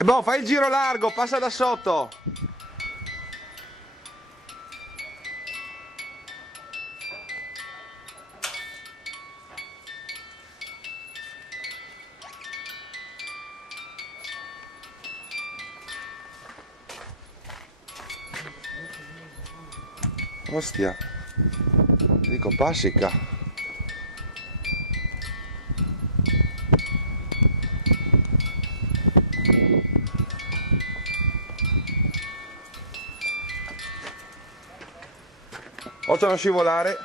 E boh, fai il giro largo, passa da sotto. Ostia, dico passica. Occhio a non scivolare.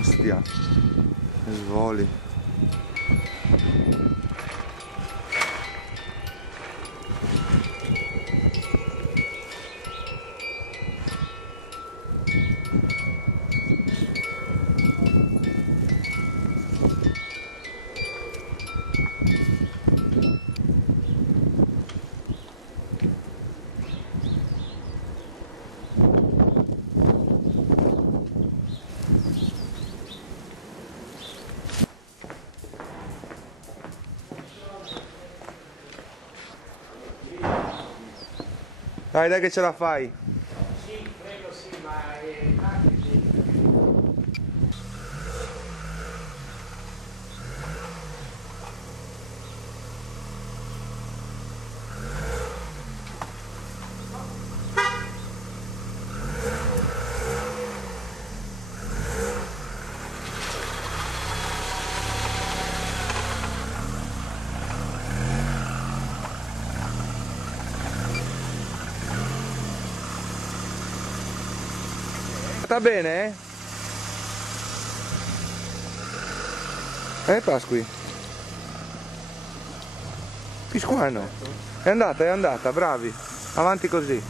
Ostia, svoli. Dai, dai che ce la fai. Sì, credo sì, ma è facile. Sta bene, Pasqui? Pisquano. È andata, bravi. Avanti così.